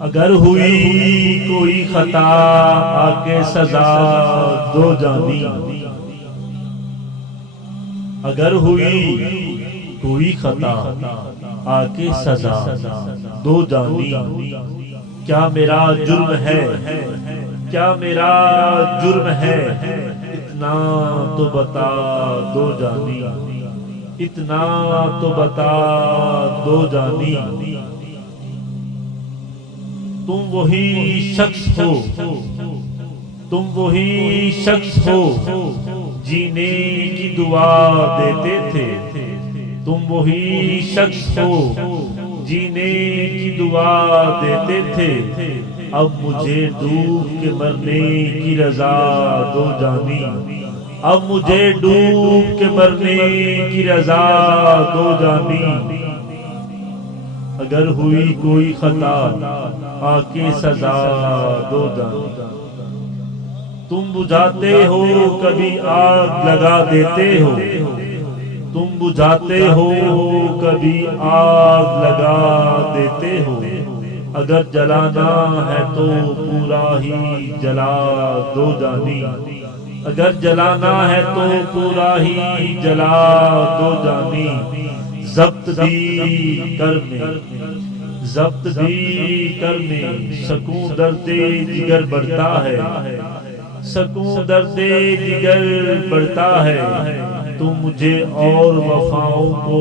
اگر ہوئی کوئی خطا آکے سزا دو جانی، اگر ہوئی کوئی خطا آکے سزا دو جانی، کیا میرا جرم ہے، کیا میرا جرم ہے، اتنا تو بتا دو جانی، اتنا تو بتا دو جانی۔ تم وہی شخص ہو، تم وہی شخص ہو جینے کی دعا دیتے تھے، تم وہی شخص ہو جینے کی دعا دیتے تھے، اب مجھے ڈوب کے مرنے کی رضا دو جانی، اب مجھے ڈوب کے مرنے کی رضا دو جانی۔ اگر ہوئی کوئی خطا آکے سزا دو جانی، تم بجھاتے ہو کبھی آگ لگا دیتے ہو، تم بجھاتے ہو کبھی آگ لگا دیتے ہو، اگر جلانا ہے تو پورا ہی جلا دو جانی، اگر جلانا ہے تو پورا ہی جلا دو جانی۔ ضبط دی کر میں، ضبط دی کر میں سکون درد جگر بڑھتا ہے، سکون درد جگر بڑھتا ہے، تم مجھے اور وفاؤں کو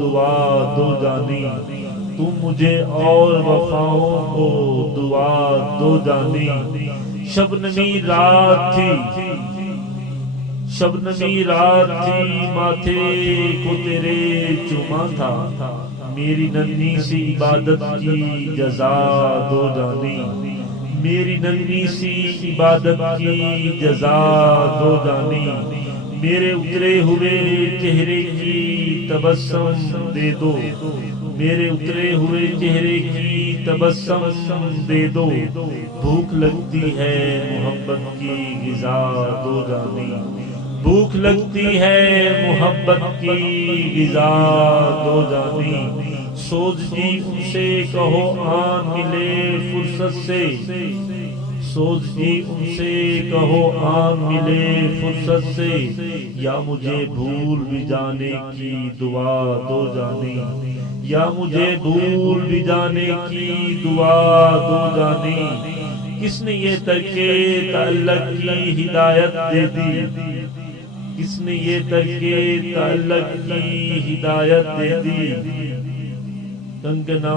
دعا دو جانی، تم مجھے اور وفاؤں کو دعا دو جانی۔ شبنمی رات تھی، شبنمی رات تھی، ماتھے کو تیرے چوما تھا، میری ننھی سی عبادت کی جزا دو جانی، میری ننھی سی عبادت کی جزا دو جانی۔ میرے اترے ہوئے چہرے کی تبسم دے دو، میرے اترے ہوئے چہرے کی تبسم دے دو، بھوک لگتی ہے محبت کی غذا دو جانی، بھوک لگتی ہے محبت کی غذا دو جانی۔ سوز جی ان سے کہو آن ملے فرصت سے، سوز جی ان سے کہو آن ملے فرصت سے، یا مجھے بھول بھی جانے کی دعا دو جانی، یا مجھے بھول بھی جانے کی دعا دو جانی۔ کس نے یہ ترک تعلق کی ہدایت دے دی، کس نے یہ ترک تعلق کی ہدایت دے دی، کنگنا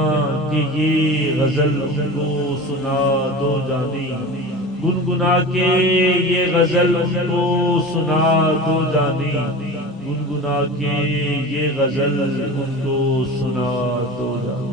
کہ یہ غزل ان کو سنا دو جانی، گنگنا کے یہ غزل ان کو سنا دو جانی، گنگنا کے یہ غزل ان کو سنا دو جانی۔